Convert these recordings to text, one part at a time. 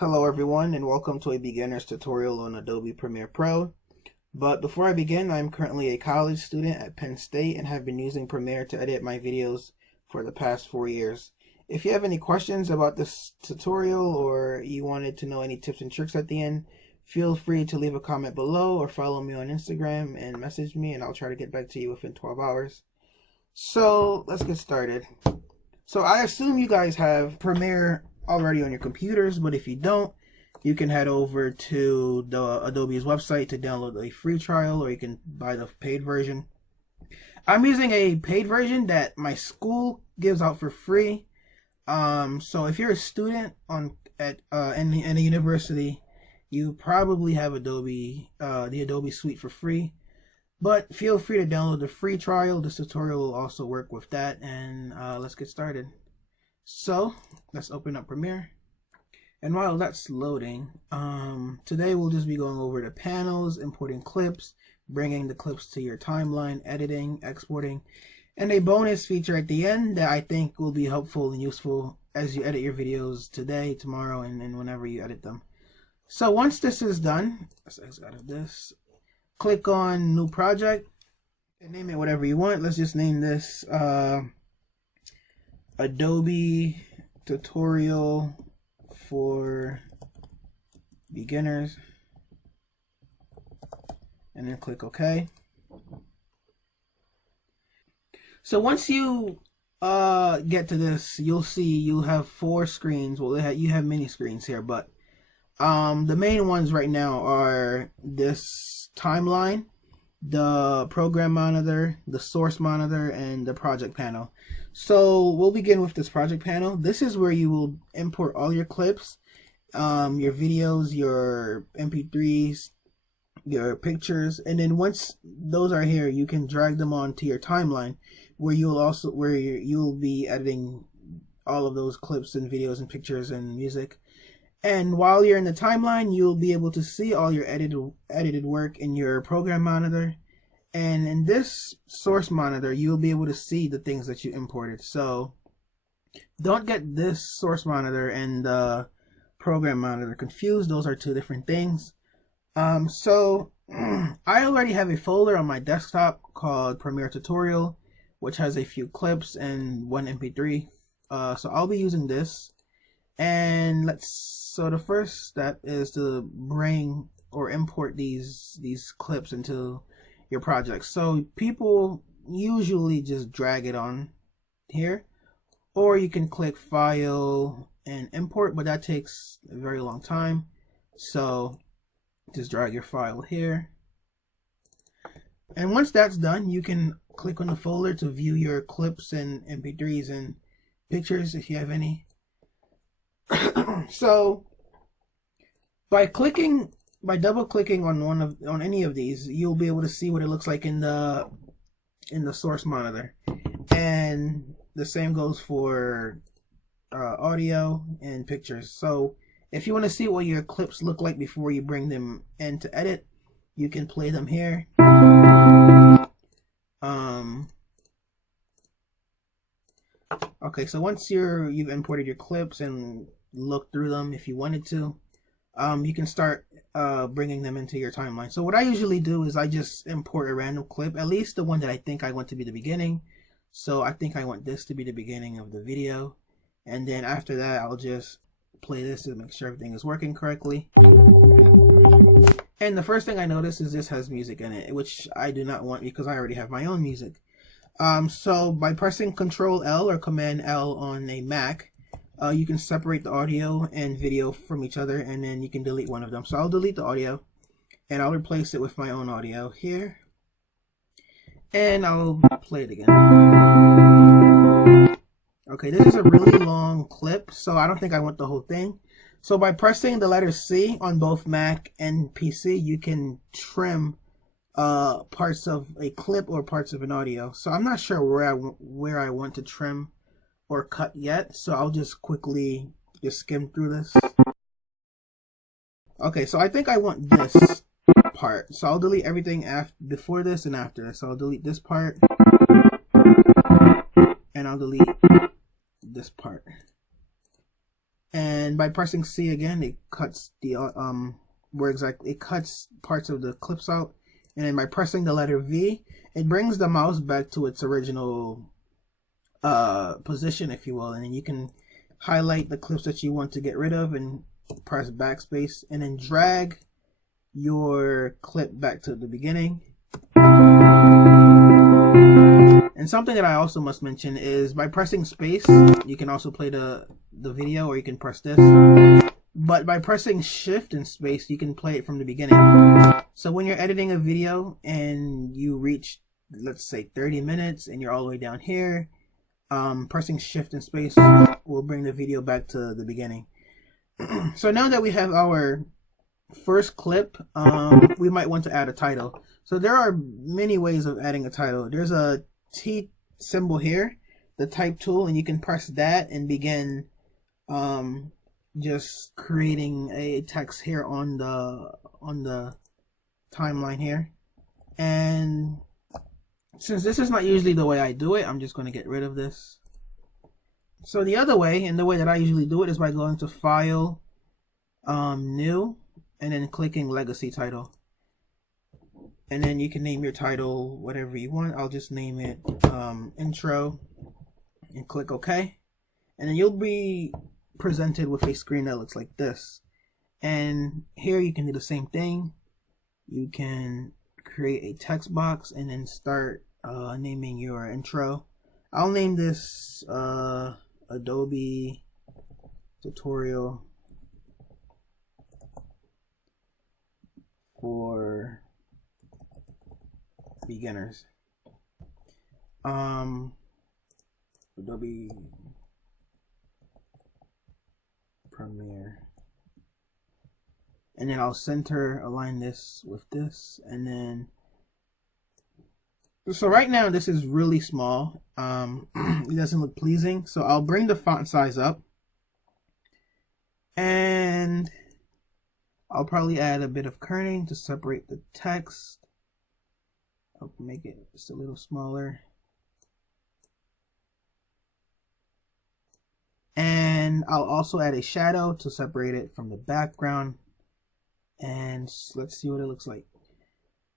Hello everyone and welcome to a beginner's tutorial on Adobe Premiere Pro. But before I begin, I'm currently a college student at Penn State and have been using Premiere to edit my videos for the past 4 years. If you have any questions about this tutorial or you wanted to know any tips and tricks at the end, feel free to leave a comment below or follow me on Instagram and message me and I'll try to get back to you within 12 hours. So let's get started. So I assume you guys have Premiere already on your computers, but if you don't, you can head over to the Adobe's website to download a free trial, or you can buy the paid version. I'm using a paid version that my school gives out for free. So if you're a student in a university, you probably have Adobe, the Adobe suite for free. But feel free to download the free trial. This tutorial will also work with that, and let's get started. So let's open up Premiere, and while that's loading, today we'll just be going over the panels, importing clips, bringing the clips to your timeline, editing, exporting, and a bonus feature at the end that I think will be helpful and useful as you edit your videos today, tomorrow, and whenever you edit them. So once this is done, let's exit out of this, click on New Project and name it whatever you want. Let's just name this Adobe Tutorial for Beginners, and then click OK. So once you get to this, you'll see you have 4 screens. Well, you have many screens here, but the main ones right now are this timeline, the program monitor, the source monitor, and the project panel. So we'll begin with this project panel. This is where you will import all your clips, your videos, your MP3s, your pictures, and then once those are here, you can drag them onto your timeline, where you'll be editing all of those clips and videos and pictures and music. And while you're in the timeline, you'll be able to see all your edited work in your program monitor. And in this source monitor, you'll be able to see the things that you imported. So don't get this source monitor and the program monitor confused. Those are 2 different things. So I already have a folder on my desktop called Premiere Tutorial, which has a few clips and 1 MP3. So I'll be using this. And so the first step is to bring or import these clips into your project. So people usually just drag it on here, or you can click File and Import, but that takes a very long time. So just drag your file here. And once that's done, you can click on the folder to view your clips and MP3s and pictures if you have any. So by double clicking on any of these, you'll be able to see what it looks like in the source monitor, and the same goes for audio and pictures. So if you want to see what your clips look like before you bring them in to edit, you can play them here. Okay, so once you've imported your clips and looked through them, if you wanted to, you can start bringing them into your timeline. So what I usually do is I just import a random clip, at least the one that I think I want to be the beginning. So I think I want this to be the beginning of the video, and then after that I'll just play this to make sure everything is working correctly. And the first thing I notice is this has music in it, which I do not want because I already have my own music. So by pressing Control L or Command L on a Mac, you can separate the audio and video from each other, and then you can delete one of them. So I'll delete the audio and I'll replace it with my own audio here, and I'll play it again. Okay, this is a really long clip, so I don't think I want the whole thing. So by pressing the letter C on both Mac and PC, you can trim parts of a clip or parts of an audio. So I'm not sure where I want to trim or cut yet, so I'll just quickly skim through this. Okay, so I think I want this part, so I'll delete everything before this and after this. So I'll delete this part, and I'll delete this part. And by pressing C again, it cuts the it cuts parts of the clips out. And then by pressing the letter V, it brings the mouse back to its original position, if you will. And then you can highlight the clips that you want to get rid of and press backspace, and then drag your clip back to the beginning. And something that I also must mention is by pressing space, you can also play the video, or you can press this. But by pressing shift and space, you can play it from the beginning. So when you're editing a video and you reach, let's say 30 minutes and you're all the way down here, pressing shift and space will bring the video back to the beginning. So now that we have our first clip, we might want to add a title. So there are many ways of adding a title. There's a T symbol here, the type tool, and you can press that and begin just creating a text here on the timeline here. And since this is not usually the way I do it, I'm just going to get rid of this. So the other way, and the way that I usually do it, is by going to File, New, and then clicking Legacy Title. And then you can name your title whatever you want. I'll just name it Intro, and click OK. And then you'll be presented with a screen that looks like this. And here you can do the same thing. You can create a text box and then start naming your intro. I'll name this Adobe tutorial for beginners. Adobe Premiere. And then I'll center align this with this, and then so right now this is really small. It doesn't look pleasing, so I'll bring the font size up, and I'll probably add a bit of kerning to separate the text. I'll make it just a little smaller. And I'll also add a shadow to separate it from the background. And let's see what it looks like.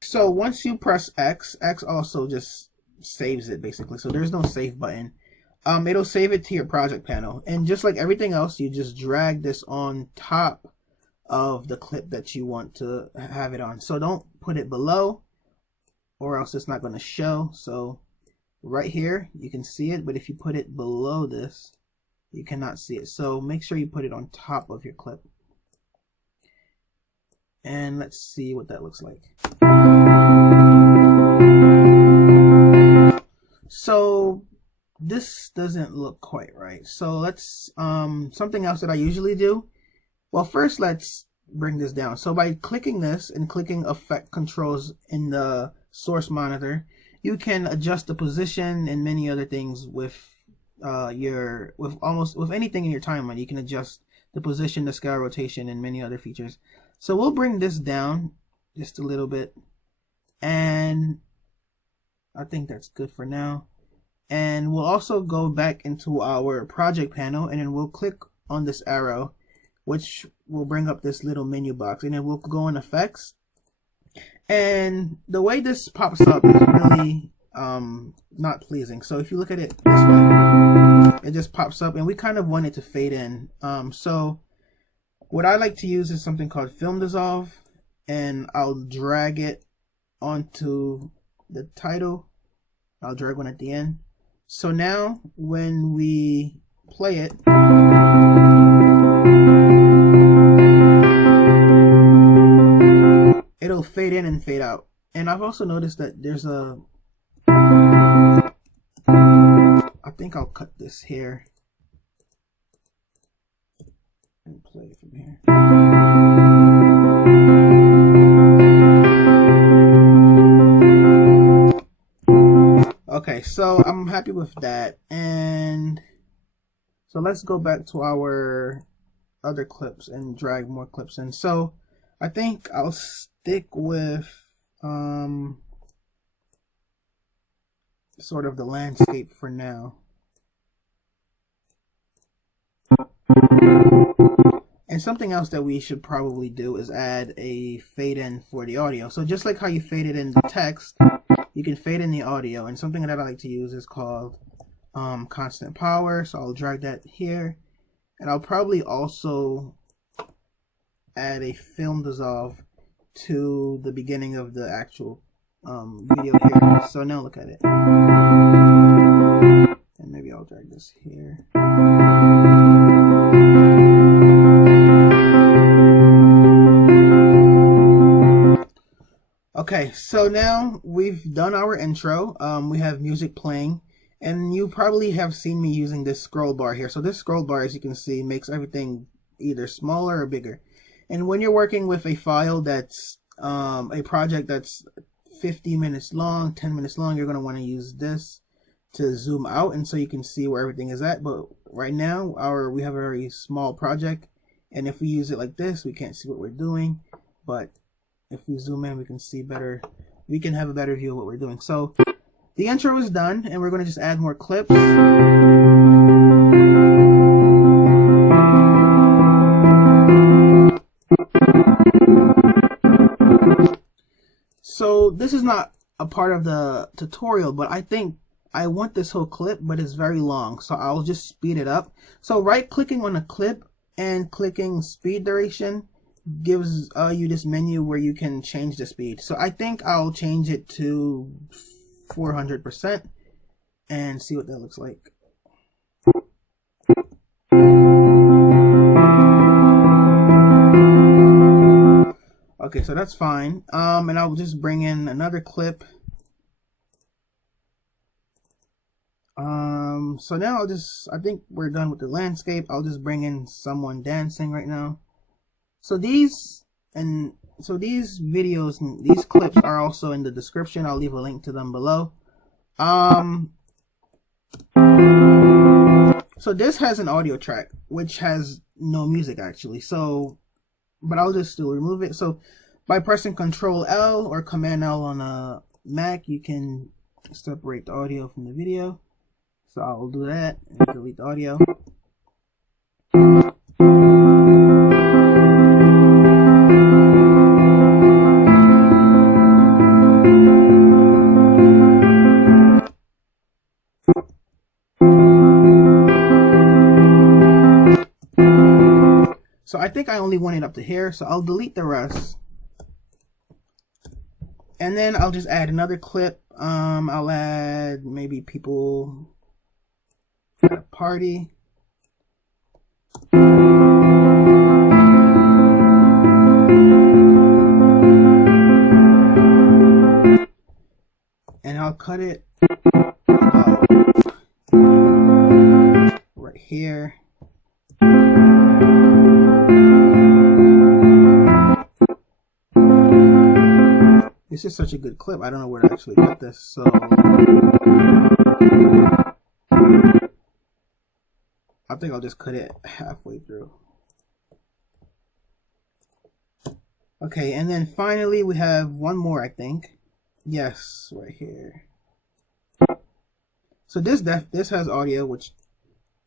So once you press X, X also just saves it basically. So there's no save button. It'll save it to your project panel. And just like everything else, you just drag this on top of the clip that you want to have it on. So don't put it below, or else it's not going to show. So right here, you can see it, but if you put it below this, you cannot see it. So make sure you put it on top of your clip. And let's see what that looks like. So this doesn't look quite right. So let's, something else that I usually do. Well, first let's bring this down. So by clicking this and clicking effect controls in the source monitor, you can adjust the position and many other things with with anything in your timeline. You can adjust the position, the scale, rotation, and many other features. So we'll bring this down just a little bit, and I think that's good for now. And we'll also go back into our project panel, and then we'll click on this arrow, which will bring up this little menu box, and then we'll go in effects. And the way this pops up is really not pleasing. So if you look at it this way, it just pops up, and we kind of want it to fade in. So what I like to use is something called Film Dissolve, and I'll drag it onto the title. I'll drag one at the end. So now when we play it, it'll fade in and fade out. And I've also noticed that there's a, I think I'll cut this here and play it from here. Okay, so I'm happy with that. And so let's go back to our other clips and drag more clips in. So I think I'll stick with sort of the landscape for now. And something else that we should probably do is add a fade in for the audio. So just like how you faded in the text, you can fade in the audio. And something that I like to use is called constant power. So I'll drag that here. And I'll probably also add a film dissolve to the beginning of the actual video here. So now look at it. And maybe I'll drag this here. Okay, so now we've done our intro. We have music playing, and you probably have seen me using this scroll bar here. So this scroll bar, as you can see, makes everything either smaller or bigger. And when you're working with a file that's a project that's 50 minutes long, 10 minutes long, you're going to want to use this to zoom out, and so you can see where everything is at. But right now we have a very small project, and if we use it like this, we can't see what we're doing. But if we zoom in, we can see better. We can have a better view of what we're doing. So the intro is done, and we're going to just add more clips. So this is not a part of the tutorial, but I think I want this whole clip, but it's very long, so I'll just speed it up. So right clicking on a clip and clicking speed duration gives you this menu where you can change the speed. So I think I'll change it to 400% and see what that looks like. Okay, so that's fine. And I'll just bring in another clip. So now I think we're done with the landscape. I'll just bring in someone dancing right now. So these videos and these clips are also in the description. I'll leave a link to them below. So this has an audio track, which has no music actually. So, but I'll just still remove it. So by pressing Control L or Command L on a Mac, you can separate the audio from the video. So I'll do that and delete the audio. So I think I only want it up to here, so I'll delete the rest. And then I'll just add another clip. I'll add maybe people at a party. And I'll cut it right here. This is such a good clip. I don't know where to actually cut this, so I think I'll just cut it halfway through. Okay, and then finally we have one more, I think. Yes, right here. So this has audio, which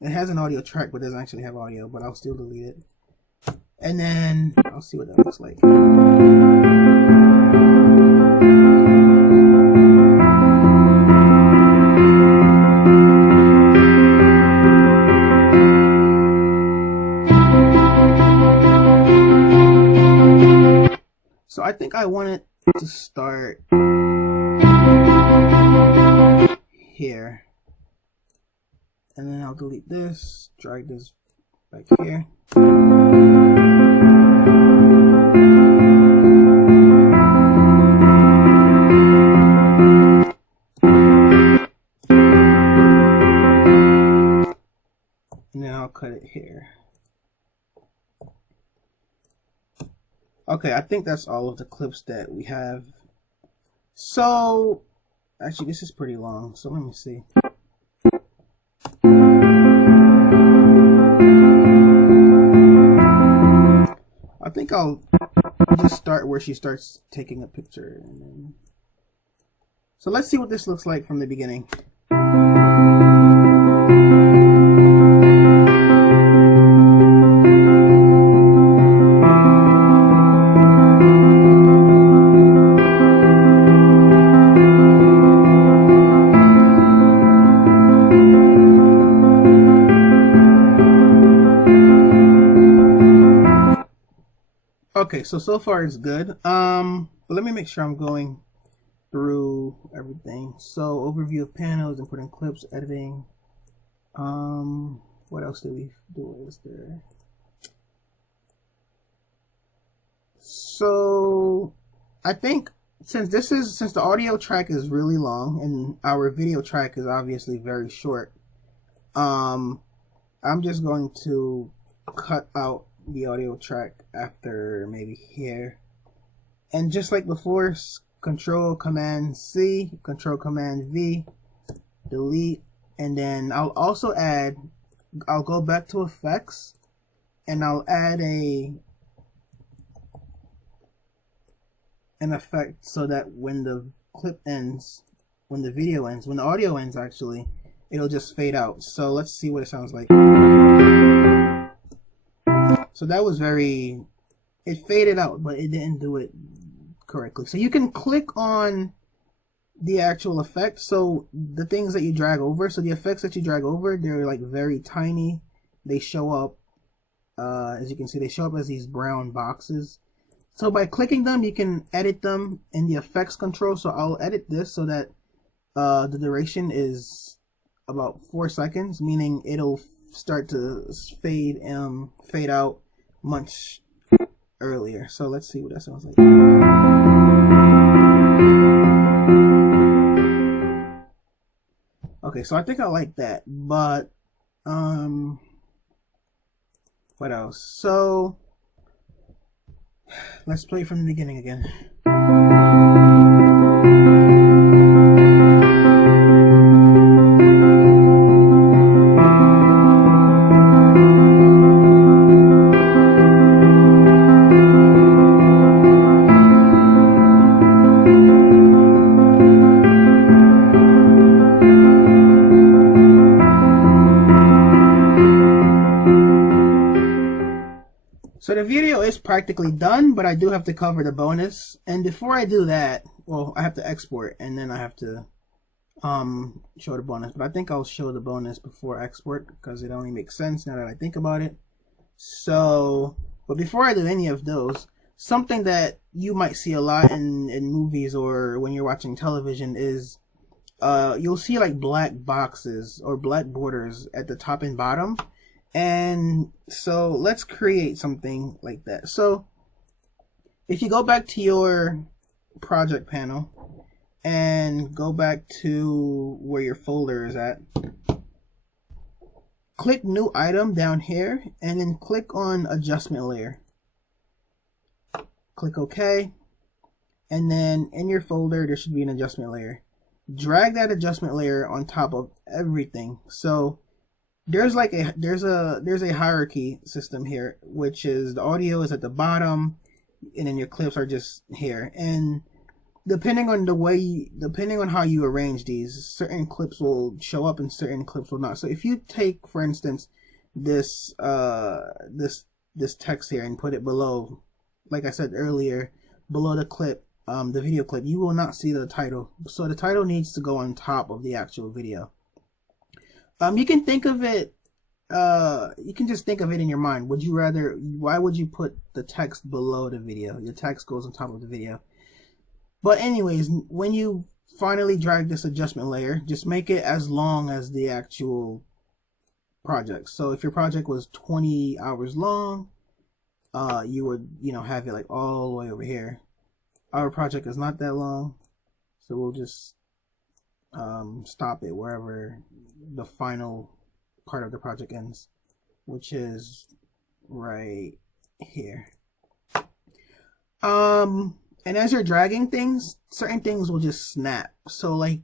it has an audio track, but doesn't actually have audio, but I'll still delete it. And then I'll see what that looks like. So I think I want it to start here. And then I'll delete this, drag this back here. And then I'll cut it here. Okay, I think that's all of the clips that we have. So, actually this is pretty long, so let me see. I think I'll just start where she starts taking a picture. And then... So let's see what this looks like from the beginning. Okay, so far it's good. Let me make sure I'm going through everything. So overview of panels, importing clips, editing. What else did we do? Is there? So I think since the audio track is really long and our video track is obviously very short, I'm just going to cut out the audio track after maybe here, and just like before, Control Command C, Control Command V, delete, and then I'll go back to effects and I'll add an effect so that when the clip ends, when the video ends, when the audio ends actually, it'll just fade out. So let's see what it sounds like. So that was it faded out, but it didn't do it correctly. So you can click on the actual effect. So the things that you drag over, so the effects that you drag over, they're like very tiny. They show up, as you can see, they show up as these brown boxes. So by clicking them, you can edit them in the effects control. So I'll edit this so that the duration is about 4 seconds, meaning it'll start to fade out much earlier. So let's see what that sounds like. Okay, so I think I like that, but what else? So let's play from the beginning again. So the video is practically done, but I do have to cover the bonus. And before I do that, well, I have to export and then I have to show the bonus. But I think I'll show the bonus before export because it only makes sense now that I think about it. So, but before I do any of those, something that you might see a lot in movies or when you're watching television is you'll see like black boxes or black borders at the top and bottom. And so let's create something like that. So if you go back to your project panel and go back to where your folder is at, click new item down here and then click on adjustment layer. Click OK. And then in your folder, there should be an adjustment layer. Drag that adjustment layer on top of everything. So there's a hierarchy system here, which is the audio is at the bottom and then your clips are just here. And depending on how you arrange these, certain clips will show up and certain clips will not. So if you take, for instance, this text here and put it below, like I said earlier, below the clip, the video clip, you will not see the title. So the title needs to go on top of the actual video. You can think of it, you can just think of it in your mind. Why would you put the text below the video? Your text goes on top of the video. But anyways, when you finally drag this adjustment layer, just make it as long as the actual project. So if your project was 20 hours long, you would, have it like all the way over here. Our project is not that long, so we'll just stop it wherever the final part of the project ends, which is right here. And as you're dragging things, certain things will just snap. So like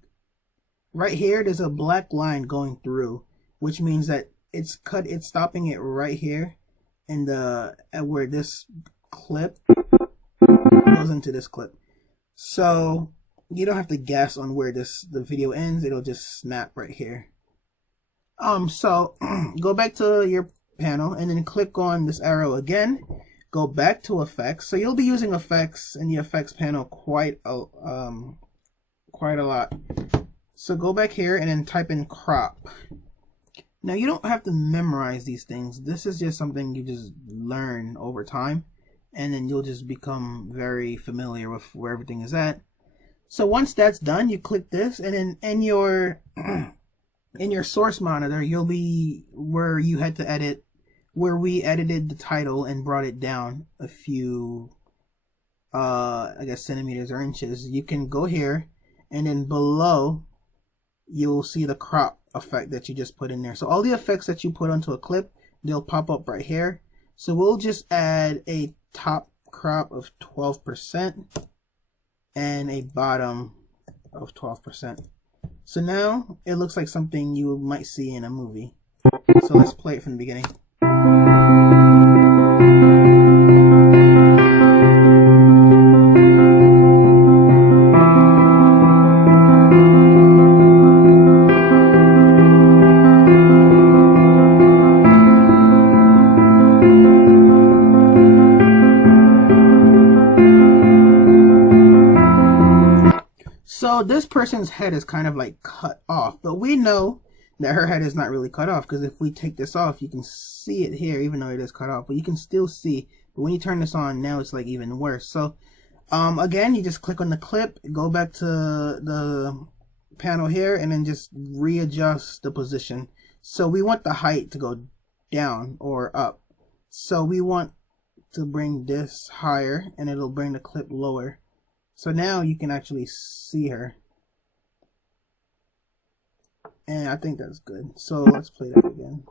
right here, there's a black line going through, which means that it's stopping it right here in at where this clip goes into this clip. So you don't have to guess on where the video ends. It'll just snap right here. So go back to your panel and then click on this arrow again. Go back to effects. So you'll be using effects in the effects panel quite a lot. So go back here and then type in crop. Now you don't have to memorize these things. This is just something you just learn over time. and then you'll just become very familiar with where everything is at. So once that's done, you click this, and then in your in your source monitor, you'll be where you had to edit, where we edited the title and brought it down a few I guess centimeters or inches. You can go here, and then below you'll see the crop effect that you just put in there. So all the effects that you put onto a clip, they'll pop up right here. So we'll just add a top crop of 12% and a bottom of 12%. So now it looks like something you might see in a movie. So let's play it from the beginning. So this person's head is kind of like cut off, but we know that her head is not really cut off, because if we take this off, you can see it here, even though it is cut off, but you can still see. But when you turn this on, now it's like even worse. So again, you just click on the clip, go back to the panel here, and then just readjust the position. So we want the height to go down or up. So we want to bring this higher, and it'll bring the clip lower. So now you can actually see her. And I think that's good. So let's play that again.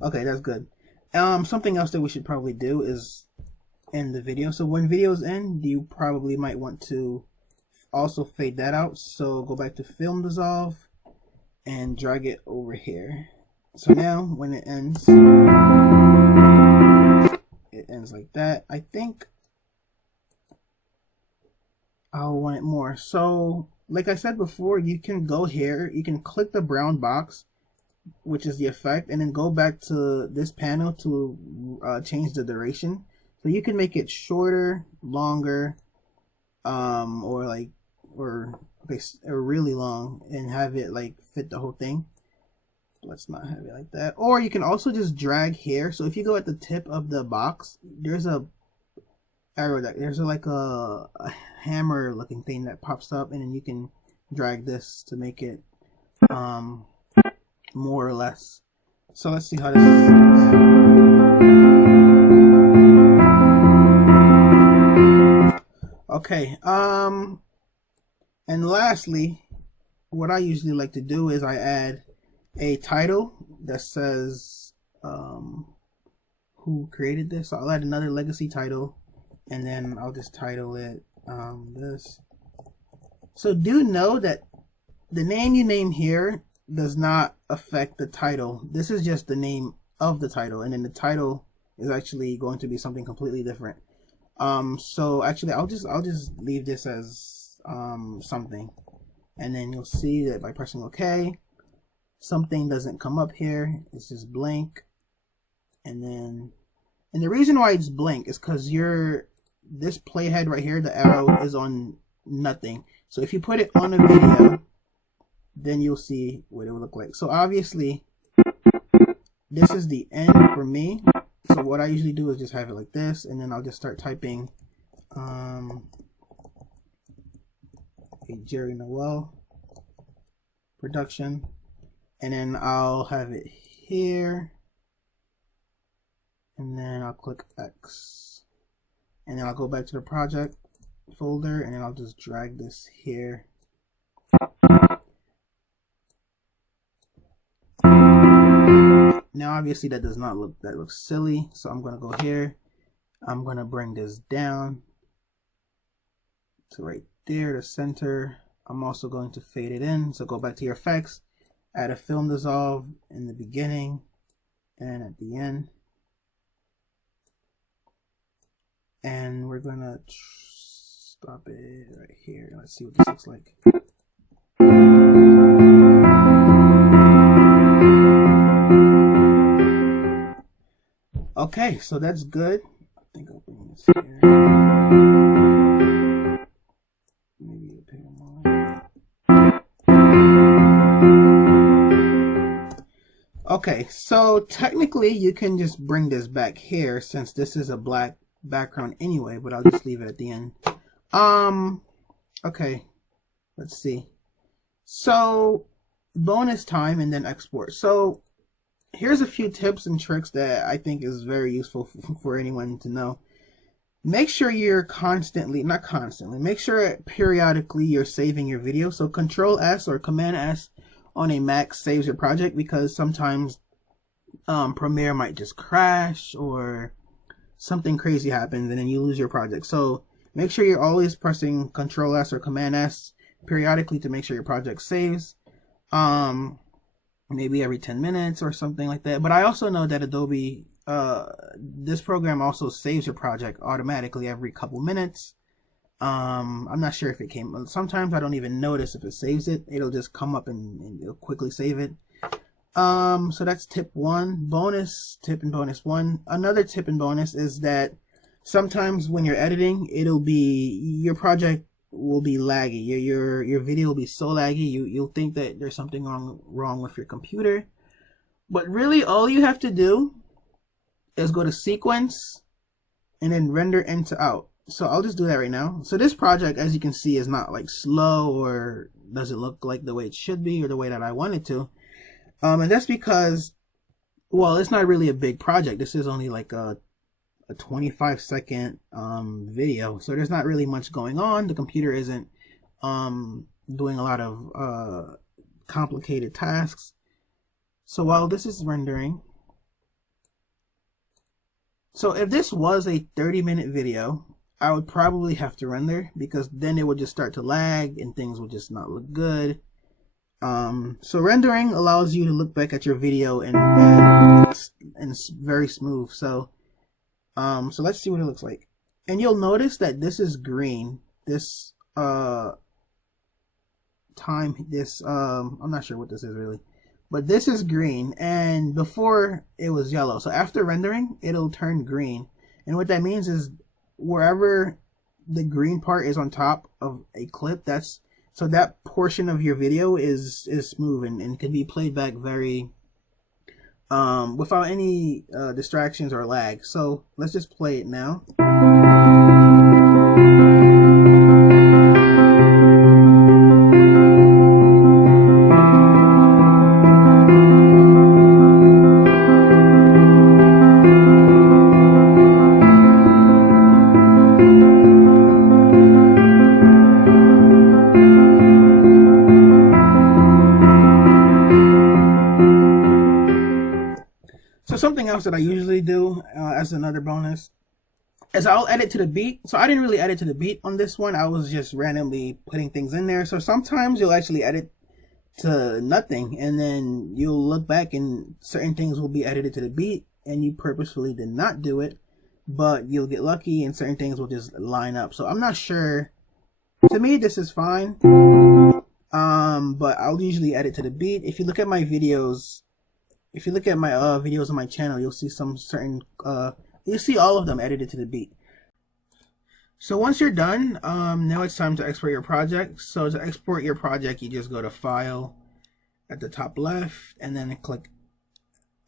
Okay, that's good. Something else that we should probably do is end the video. So when videos end, you probably might want to also fade that out. So go back to Film Dissolve and drag it over here. So now when it ends like that. I think I'll want it more. So like I said before, you can go here, you can click the brown box, which is the effect, and then go back to this panel to change the duration. So you can make it shorter, longer, or really long, and have it like fit the whole thing. Let's not have it like that. Or you can also just drag here. So if you go at the tip of the box, there's a arrow that there's like a hammer looking thing that pops up, and then you can drag this to make it more or less. So let's see how this is. Okay, and lastly, what I usually like to do is I add a title that says who created this. So I'll add another legacy title, and then I'll just title it this. So do know that the name you name here does not affect the title. This is just the name of the title, and then the title is actually going to be something completely different. So actually I'll just leave this as something, and then you'll see that by pressing OK, something doesn't come up here. It's just blank. And the reason why it's blank is because this playhead right here, the arrow is on nothing. So if you put it on a video, then you'll see what it will look like. So obviously this is the end for me. So what I usually do is just have it like this, and then I'll just start typing a Jerry Noel production, and then I'll have it here, and then I'll click X, and then I'll go back to the project folder, and then I'll just drag this here. Now obviously that does not look, that looks silly, so I'm going to go here, I'm going to bring this down to right there, the center. I'm also going to fade it in, so go back to your effects, add a film dissolve in the beginning and at the end, and we're going to stop it right here. Let's see what this looks like. Okay, so that's good. I think I'll bring this here. Maybe a bit more. Okay, so technically you can just bring this back here since this is a black background anyway, but I'll just leave it at the end. Okay, let's see. So bonus time and then export. So here's a few tips and tricks that I think is very useful for anyone to know. Make sure you're make sure periodically you're saving your video. So Control S or Command S on a Mac saves your project, because sometimes Premiere might just crash or something crazy happens and then you lose your project. So make sure you're always pressing Control S or Command S periodically to make sure your project saves. Maybe every 10 minutes or something like that. But I also know that Adobe, this program also saves your project automatically every couple minutes. I'm not sure if it came. Sometimes I don't even notice if it saves it. It'll just come up and it'll quickly save it. So that's tip one. Bonus tip and bonus one. Another tip and bonus is that sometimes when you're editing, your project will be laggy. Your video will be so laggy. You'll think that there's something wrong with your computer. But really, all you have to do is go to sequence and then render into out. So I'll just do that right now. So this project, as you can see, is not like slow or doesn't look like the way it should be or the way that I want it to. And that's because, well, it's not really a big project. This is only like a 25-second video. So there's not really much going on. The computer isn't doing a lot of complicated tasks. So while this is rendering, so if this was a 30-minute video, I would probably have to render, because then it would just start to lag and things would just not look good. So rendering allows you to look back at your video and it's very smooth. So let's see what it looks like. And you'll notice that this is green. This I'm not sure what this is really, but this is green, and before it was yellow. So after rendering, it'll turn green. And what that means is wherever the green part is on top of a clip, so that portion of your video is smooth and can be played back very without any distractions or lag. So let's just play it now. So something else that I usually do as another bonus is I'll edit to the beat. So I didn't really edit to the beat on this one. I was just randomly putting things in there. So sometimes you'll actually edit to nothing, and then you'll look back and certain things will be edited to the beat and you purposefully did not do it, but you'll get lucky and certain things will just line up. So I'm not sure. To me, this is fine. But I'll usually edit to the beat. If you look at my videos, videos on my channel, you'll see some certain, you'll see all of them edited to the beat. So once you're done, now it's time to export your project. So to export your project, you just go to File at the top left, and then click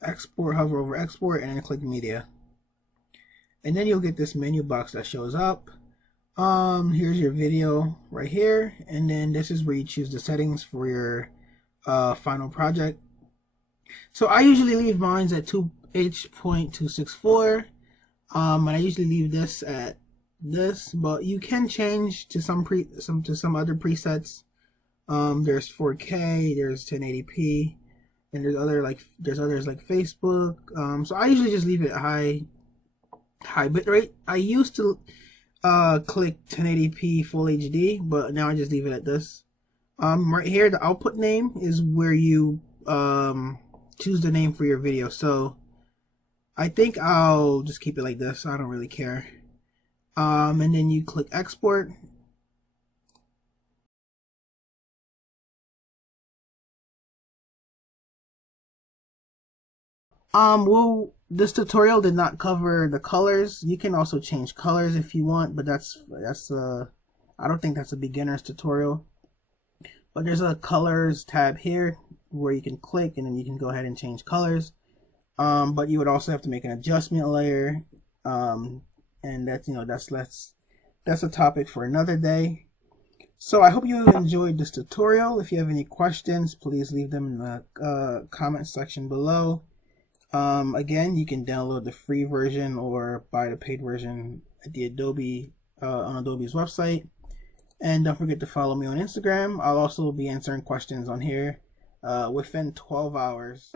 Export, hover over Export, and then click Media. And then you'll get this menu box that shows up. Here's your video right here, and then this is where you choose the settings for your final project. So I usually leave mine at 2H.264, and I usually leave this at this, but you can change to some other presets. There's 4K, there's 1080p, and there's others like Facebook. So I usually just leave it at high bitrate. I used to click 1080p full HD, but now I just leave it at this. Right here, the output name is where you choose the name for your video. So I think I'll just keep it like this. I don't really care. And then you click export. Well, this tutorial did not cover the colors. You can also change colors if you want, but that's I don't think that's a beginner's tutorial. But there's a colors tab here where you can click and then you can go ahead and change colors. But you would also have to make an adjustment layer, and that's, you know, that's a topic for another day. So I hope you enjoyed this tutorial. If you have any questions, please leave them in the comment section below. Again, you can download the free version or buy the paid version at the Adobe on Adobe's website. And don't forget to follow me on Instagram. I'll also be answering questions on here within 12 hours.